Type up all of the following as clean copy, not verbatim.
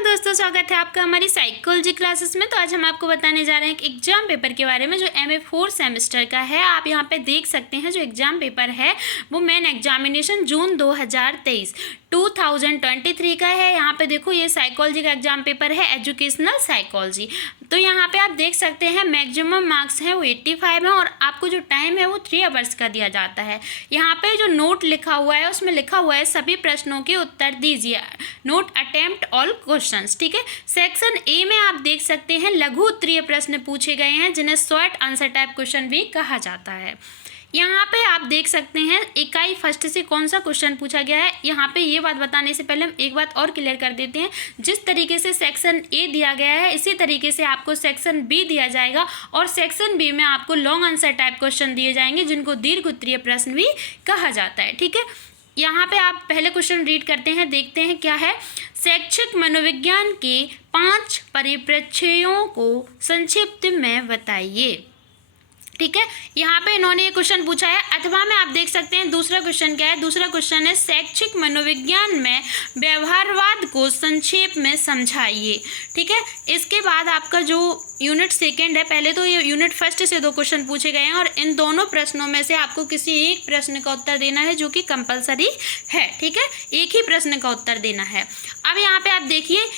Hello दोस्तों, स्वागत है आपका हमारी साइकोलॉजी क्लासेस में। तो आज हम आपको बताने जा रहे हैं एक एग्जाम पेपर के बारे में जो MA 4 सेमेस्टर का है। आप यहाँ पे देख सकते हैं जो एग्जाम पेपर है वो मेन एग्जामिनेशन जून 2023 का है। यहाँ पे देखो ये साइकोलॉजी का एग्जाम पेपर है, एजुकेशनल साइकोलॉजी। तो यहाँ पे आप देख सकते हैं मैक्सिमम मार्क्स हैं वो 85 हैं और आपको जो टाइम है वो 3 आवर्स का दिया जाता है। यहाँ पे जो नोट लिखा हुआ है उसमें लिखा हुआ है सभी प्रश्नों के उत्तर दीजिए, नोट अटेम्प्ट ऑल क्वेश्चंस। ठीक है, सेक्शन ए में आप देख सकते हैं लघु उत्तरीय प्रश्न पूछे गए हैं जिन्हें शॉर्ट आंसर टाइप क्वेश्चन भी कहा जाता है। यहाँ पे आप देख सकते हैं इकाई फर्स्ट से कौन सा क्वेश्चन पूछा गया है। यहाँ पे ये बात बताने से पहले हम एक बात और क्लियर कर देते हैं, जिस तरीके से सेक्शन ए दिया गया है इसी तरीके से आपको सेक्शन बी दिया जाएगा और सेक्शन बी में आपको लॉन्ग आंसर टाइप क्वेश्चन दिए जाएंगे जिनको दीर्घ उत्तरीय प्रश्न भी कहा जाता है। ठीक है, यहाँ पे आप पहले क्वेश्चन रीड करते हैं, देखते हैं क्या है। शैक्षिक मनोविज्ञान के 5 परिप्रेक्ष्यों को संक्षिप्त में बताइए। ठीक है, यहाँ पे इन्होंने ये क्वेश्चन पूछा है। अथवा में आप देख सकते हैं दूसरा क्वेश्चन क्या है। दूसरा क्वेश्चन है शैक्षिक मनोविज्ञान में व्यवहारवाद को संक्षेप में समझाइए। ठीक है, इसके बाद आपका जो यूनिट सेकंड है, पहले तो ये यूनिट फर्स्ट से 2 क्वेश्चन पूछे गए हैं और इन दोनों प्रश्नों में से आपको किसी एक प्रश्न का उत्तर देना है जो कि कंपलसरी है। ठीक है, एक ही प्रश्न का उत्तर देना है। अब यहाँ पे आप देखिए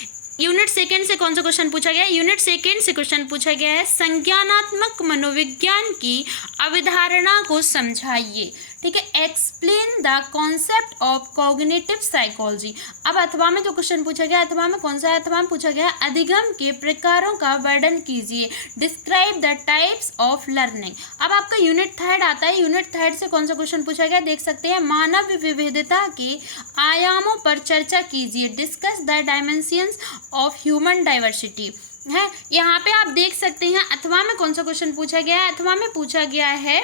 यूनिट सेकंड से कौन सा क्वेश्चन पूछा गया है। यूनिट सेकंड से क्वेश्चन पूछा गया है संज्ञानात्मक मनोविज्ञान की अवधारणा को समझाइए। ठीक है, explain the concept of cognitive psychology. अब अथवा में जो क्वेश्चन पूछा गया, अथवा में कौन सा है, अथवा में पूछा गया है अधिगम के प्रकारों का वर्णन कीजिए, describe the types of learning. अब आपका यूनिट थर्ड आता है। यूनिट थर्ड से कौन सा क्वेश्चन पूछा गया, देख सकते हैं मानव विविधता के आयामों पर चर्चा कीजिए, discuss the dimensions of human diversity है। यहाँ पे आप देख सकते हैं अथवा में कौन सा क्वेश्चन पूछा गया है। अथवा में पूछा गया है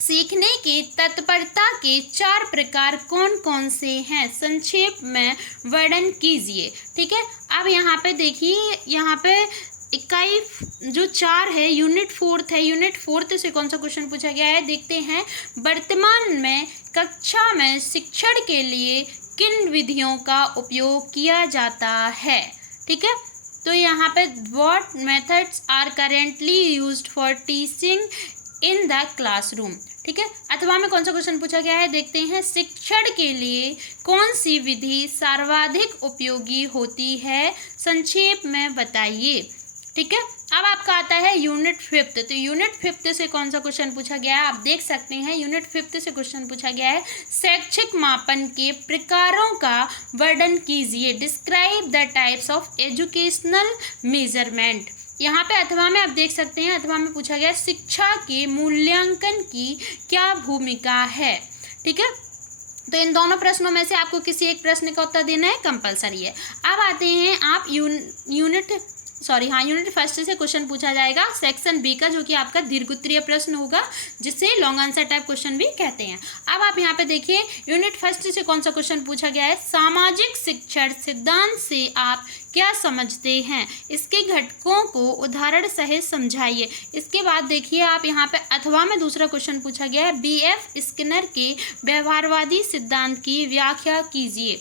सीखने की तत्परता के 4 प्रकार कौन कौन से हैं, संक्षेप में वर्णन कीजिए। ठीक है, अब यहाँ पे देखिए, यहाँ पे इकाई जो 4 है यूनिट 4 है। यूनिट 4 से कौन सा क्वेश्चन पूछा गया है, देखते हैं। वर्तमान में कक्षा में शिक्षण के लिए किन विधियों का उपयोग किया जाता है। ठीक है, तो यहाँ पे what methods are currently used for teaching in the classroom. ठीक है, अथवा में कौन सा क्वेश्चन पूछा गया है, देखते हैं। शिक्षण के लिए कौन सी विधि सर्वाधिक उपयोगी होती है, संक्षेप में बताइए। ठीक है, अब आपका आता है यूनिट 5। तो यूनिट 5 से कौन सा क्वेश्चन पूछा गया है, आप देख सकते हैं। यूनिट 5 से क्वेश्चन पूछा गया है शैक्षिक मापन के प्रकारों का वर्णन कीजिए, describe the types of educational measurement. यहाँ पे अथवा में आप देख सकते हैं, अथवा में पूछा गया शिक्षा के मूल्यांकन की क्या भूमिका है। ठीक है, तो इन दोनों प्रश्नों में से आपको किसी एक प्रश्न का उत्तर देना है, कंपलसरी है। अब आते हैं आप यूनिट फर्स्ट से क्वेश्चन पूछा जाएगा सेक्शन बी का, जो कि आपका दीर्घ उत्तरीय प्रश्न होगा जिसे लॉन्ग आंसर टाइप क्वेश्चन भी कहते हैं। अब आप यहाँ पे देखिए यूनिट फर्स्ट से कौन सा क्वेश्चन पूछा गया है, सामाजिक शिक्षण सिद्धांत से आप क्या समझते हैं, इसके घटकों को उदाहरण सहित समझाइए। इसके बाद देखिए आप यहाँ पे अथवा में दूसरा क्वेश्चन पूछा गया है BF स्किनर के व्यवहारवादी सिद्धांत की व्याख्या कीजिए।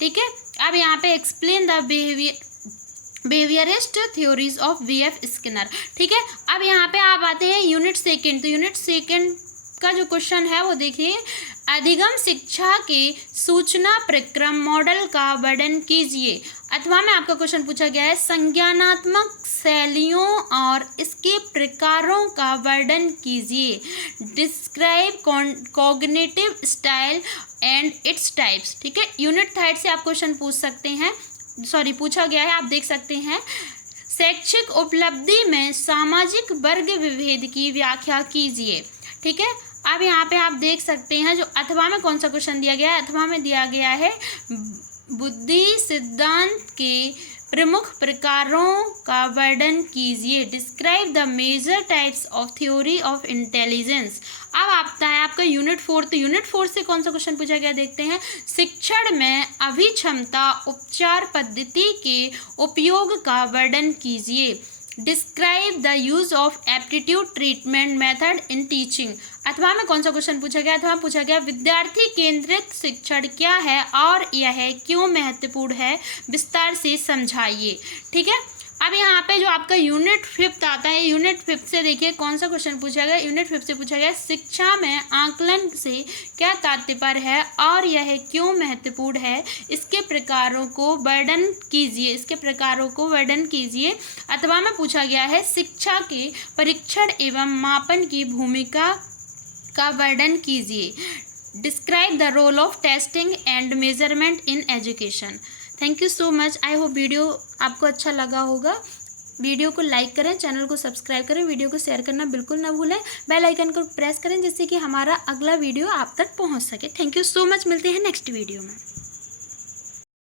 ठीक है, अब यहाँ पे explain the behaviourist theories of BF Skinner. ठीक है, अब यहाँ पे आप आते हैं यूनिट सेकंड। तो यूनिट सेकंड का जो क्वेश्चन है वो देखिए, अधिगम शिक्षा के सूचना प्रक्रम मॉडल का वर्णन कीजिए। अथवा में आपका क्वेश्चन पूछा गया है संज्ञानात्मक शैलियों और इसके प्रकारों का वर्णन कीजिए, describe cognitive style and its types. ठीक है, यूनिट थर्ड से आप क्वेश्चन पूछा गया है, आप देख सकते हैं शैक्षिक उपलब्धि में सामाजिक वर्ग विभेद की व्याख्या कीजिए। ठीक है, अब यहाँ पे आप देख सकते हैं जो अथवा में कौन सा क्वेश्चन दिया गया है। अथवा में दिया गया है बुद्धि सिद्धांत के प्रमुख प्रकारों का वर्णन कीजिए, describe the major types of theory of intelligence. अब आता है आपका यूनिट 4। तो यूनिट 4 से कौन सा क्वेश्चन पूछा गया, देखते हैं। शिक्षण में अभिक्षमता उपचार पद्धति के उपयोग का वर्णन कीजिए। Describe the use of aptitude treatment method in teaching. अथवा में कौन सा क्वेश्चन पूछा गया, अथवा पूछा गया विद्यार्थी केंद्रित शिक्षण क्या है और यह क्यों महत्वपूर्ण है, विस्तार से समझाइए। ठीक है, अब यहाँ पे जो आपका यूनिट 5 आता है, यूनिट 5 से देखिए कौन सा क्वेश्चन पूछा गया। यूनिट 5 से पूछा गया शिक्षा में आकलन से क्या तात्पर्य है और यह क्यों महत्वपूर्ण है, इसके प्रकारों को वर्णन कीजिए, इसके प्रकारों को वर्णन कीजिए। अथवा में पूछा गया है शिक्षा के परीक्षण एवं मापन की भूमिका का वर्णन कीजिए। Describe the role of testing and measurement in education. Thank you so much. I hope video आपको अच्छा लगा होगा। वीडियो को लाइक करें, चैनल को सब्सक्राइब करें, वीडियो को शेयर करना बिल्कुल ना भूलें, बेल आइकन को प्रेस करें जिससे कि हमारा अगला वीडियो आप तक पहुंच सके। Thank you so much. मिलते हैं नेक्स्ट वीडियो में।